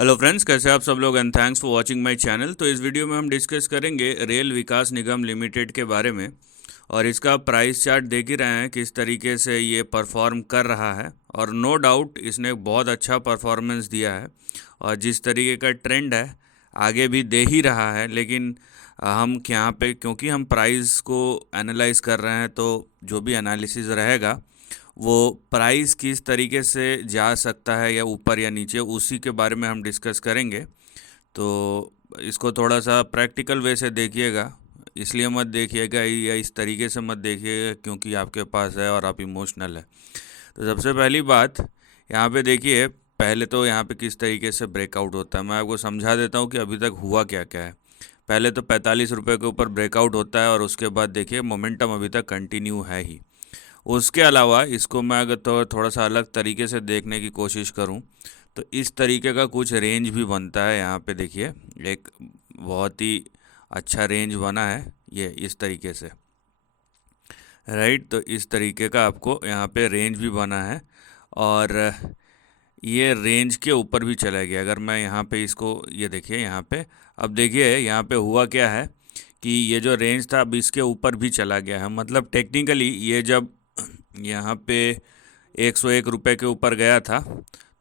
Hello friends, कैसे आप सब लोग and thanks for watching my channel. तो इस वीडियो में हम डिस्कस करेंगे रेल विकास निगम लिमिटेड के बारे में। और इसका प्राइस चार्ट देख ही रहे हैं किस तरीके से ये परफॉर्म कर रहा है। और नो डाउट इसने बहुत अच्छा परफॉर्मेंस दिया है और जिस तरीके का ट्रेंड है आगे भी दे ही रहा है। लेकिन हम यहाँ पे क्योंकि हम प्राइस को एनालाइज कर रहे हैं, तो जो भी एनालिसिस रहेगा वो प्राइस किस तरीके से जा सकता है या ऊपर या नीचे, उसी के बारे में हम डिस्कस करेंगे। तो इसको थोड़ा सा प्रैक्टिकल वे से देखिएगा, इसलिए मत देखिएगा या इस तरीके से मत देखिएगा क्योंकि आपके पास है और आप इमोशनल है। तो सबसे पहली बात यहाँ पे देखिए, पहले तो यहाँ पे किस तरीके से ब्रेकआउट होता है मैं आपको समझा देता हूँ कि अभी तक हुआ क्या क्या है। पहले तो 45 रुपये के ऊपर ब्रेकआउट होता है और उसके बाद देखिए मोमेंटम अभी तक कंटिन्यू है ही। उसके अलावा इसको मैं अगर तो थोड़ा सा अलग तरीके से देखने की कोशिश करूं तो इस तरीके का कुछ रेंज भी बनता है। यहाँ पे देखिए एक बहुत ही अच्छा रेंज बना है ये इस तरीके से, राइट। तो इस तरीके का आपको यहाँ पे रेंज भी बना है और ये रेंज के ऊपर भी चला गया। अगर मैं यहाँ पे इसको ये देखिए यहाँ पे, अब देखिए यहाँ पे हुआ क्या है कि ये जो रेंज था अब इसके ऊपर भी चला गया है। मतलब टेक्निकली ये जब यहाँ पे 101 रुपये के ऊपर गया था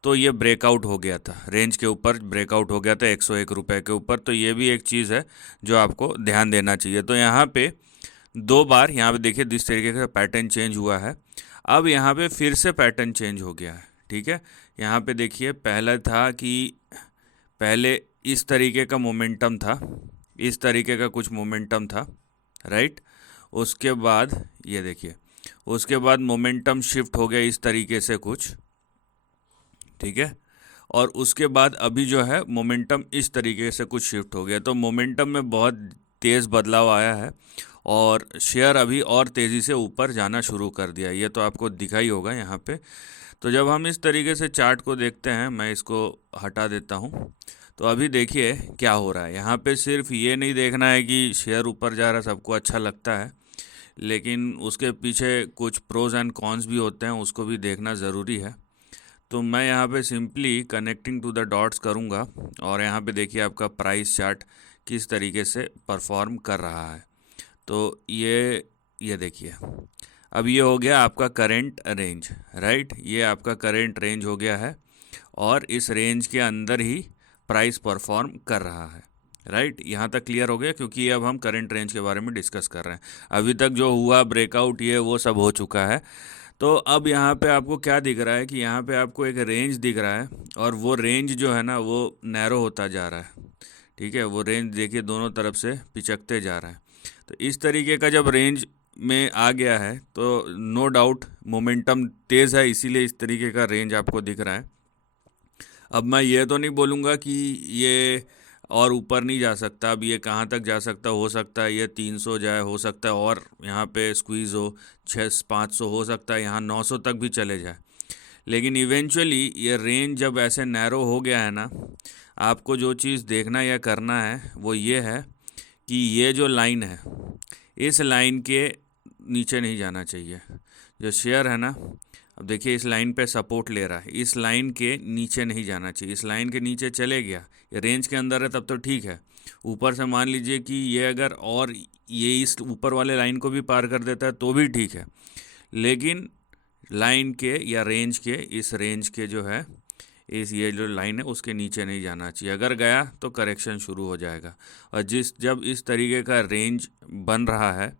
तो ये ब्रेकआउट हो गया था, रेंज के ऊपर ब्रेकआउट हो गया था 101 रुपये के ऊपर। तो ये भी एक चीज़ है जो आपको ध्यान देना चाहिए। तो यहाँ पे दो बार यहाँ पे देखिए जिस तरीके का पैटर्न चेंज हुआ है, अब यहाँ पे फिर से पैटर्न चेंज हो गया है। ठीक है, यहाँ पे देखिए पहला था कि पहले इस तरीके का मोमेंटम था, इस तरीके का कुछ मोमेंटम था, राइट। उसके बाद ये देखिए, उसके बाद मोमेंटम शिफ्ट हो गया इस तरीके से कुछ, ठीक है। और उसके बाद अभी जो है मोमेंटम इस तरीके से कुछ शिफ्ट हो गया। तो मोमेंटम में बहुत तेज़ बदलाव आया है और शेयर अभी और तेज़ी से ऊपर जाना शुरू कर दिया। ये तो आपको दिखाई होगा यहाँ पे। तो जब हम इस तरीके से चार्ट को देखते हैं, मैं इसको हटा देता हूँ, तो अभी देखिए क्या हो रहा है। यहाँ पे सिर्फ ये नहीं देखना है कि शेयर ऊपर जा रहा है, सबको अच्छा लगता है, लेकिन उसके पीछे कुछ प्रोज एंड कॉन्स भी होते हैं, उसको भी देखना ज़रूरी है। तो मैं यहाँ पे simply connecting to the dots करूँगा और यहाँ पे देखिए आपका प्राइस चार्ट किस तरीके से परफॉर्म कर रहा है। तो ये देखिए, अब ये हो गया आपका करेंट रेंज, राइट। ये आपका करेंट रेंज हो गया है और इस रेंज के अंदर ही प्राइस परफॉर्म कर रहा है, राइट। यहाँ तक क्लियर हो गया क्योंकि अब हम करंट रेंज के बारे में डिस्कस कर रहे हैं। अभी तक जो हुआ ब्रेकआउट ये वो सब हो चुका है। तो अब यहाँ पे आपको क्या दिख रहा है कि यहाँ पे आपको एक रेंज दिख रहा है और वो रेंज जो है ना वो नैरो होता जा रहा है। ठीक है, वो रेंज देखिए दोनों तरफ से पिचकते जा रहा है। तो इस तरीके का जब रेंज में आ गया है तो नो डाउट मोमेंटम तेज़ है, इसीलिए इस तरीके का रेंज आपको दिख रहा है। अब मैं ये तो नहीं बोलूँगा कि ये और ऊपर नहीं जा सकता। अब ये कहाँ तक जा सकता, हो सकता है ये 300 जाए, हो सकता है और यहाँ पे स्क्वीज़ हो 500 हो सकता है यहाँ 900 तक भी चले जाए। लेकिन इवेंचुअली ये रेंज जब ऐसे नैरो हो गया है ना, आपको जो चीज़ देखना या करना है वो ये है कि ये जो लाइन है इस लाइन के नीचे नहीं जाना चाहिए। जो शेयर है ना, अब देखिए इस लाइन पे सपोर्ट ले रहा है, इस लाइन के नीचे नहीं जाना चाहिए। इस लाइन के नीचे चले गया, ये रेंज के अंदर है तब तो ठीक है। ऊपर से मान लीजिए कि ये अगर और ये इस ऊपर वाले लाइन को भी पार कर देता है तो भी ठीक है, लेकिन लाइन के या रेंज के, इस रेंज के जो है इस ये जो लाइन है उसके नीचे नहीं जाना चाहिए। अगर गया तो करेक्शन शुरू हो जाएगा। और जब इस तरीके का रेंज बन रहा है,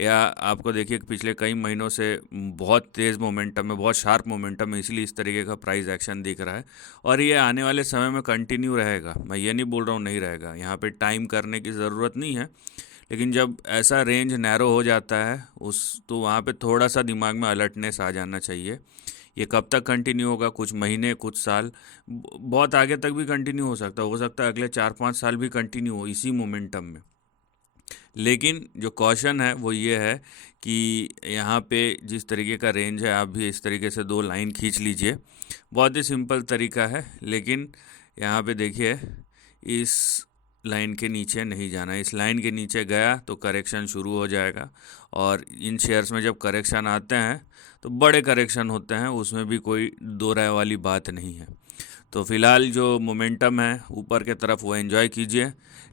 या आपको देखिए पिछले कई महीनों से बहुत तेज़ मोमेंटम है, बहुत शार्प मोमेंटम है, इसलिए इस तरीके का प्राइस एक्शन दिख रहा है। और ये आने वाले समय में कंटिन्यू रहेगा। मैं ये नहीं बोल रहा हूँ नहीं रहेगा, यहाँ पे टाइम करने की ज़रूरत नहीं है। लेकिन जब ऐसा रेंज नैरो हो जाता है तो वहाँ पे थोड़ा सा दिमाग में अलर्टनेस आ जाना चाहिए। ये कब तक कंटिन्यू होगा, कुछ महीने, कुछ साल, बहुत आगे तक भी कंटिन्यू हो सकता है अगले 4-5 साल भी कंटिन्यू हो इसी मोमेंटम में। लेकिन जो कॉशन है वो ये है कि यहाँ पे जिस तरीके का रेंज है आप भी इस तरीके से दो लाइन खींच लीजिए। बहुत ही सिंपल तरीका है, लेकिन यहाँ पे देखिए इस लाइन के नीचे नहीं जाना। इस लाइन के नीचे गया तो करेक्शन शुरू हो जाएगा। और इन शेयर्स में जब करेक्शन आते हैं तो बड़े करेक्शन होते हैं, उसमें भी कोई दो राय वाली बात नहीं है। तो फ़िलहाल जो मोमेंटम है ऊपर के तरफ वो एंजॉय कीजिए,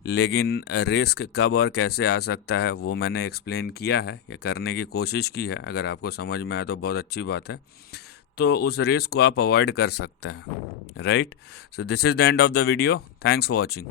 लेकिन रिस्क कब और कैसे आ सकता है वो मैंने एक्सप्लेन किया है या करने की कोशिश की है। अगर आपको समझ में आया तो बहुत अच्छी बात है, तो उस रिस्क को आप अवॉइड कर सकते हैं, right. So this is the end of the video, thanks for watching.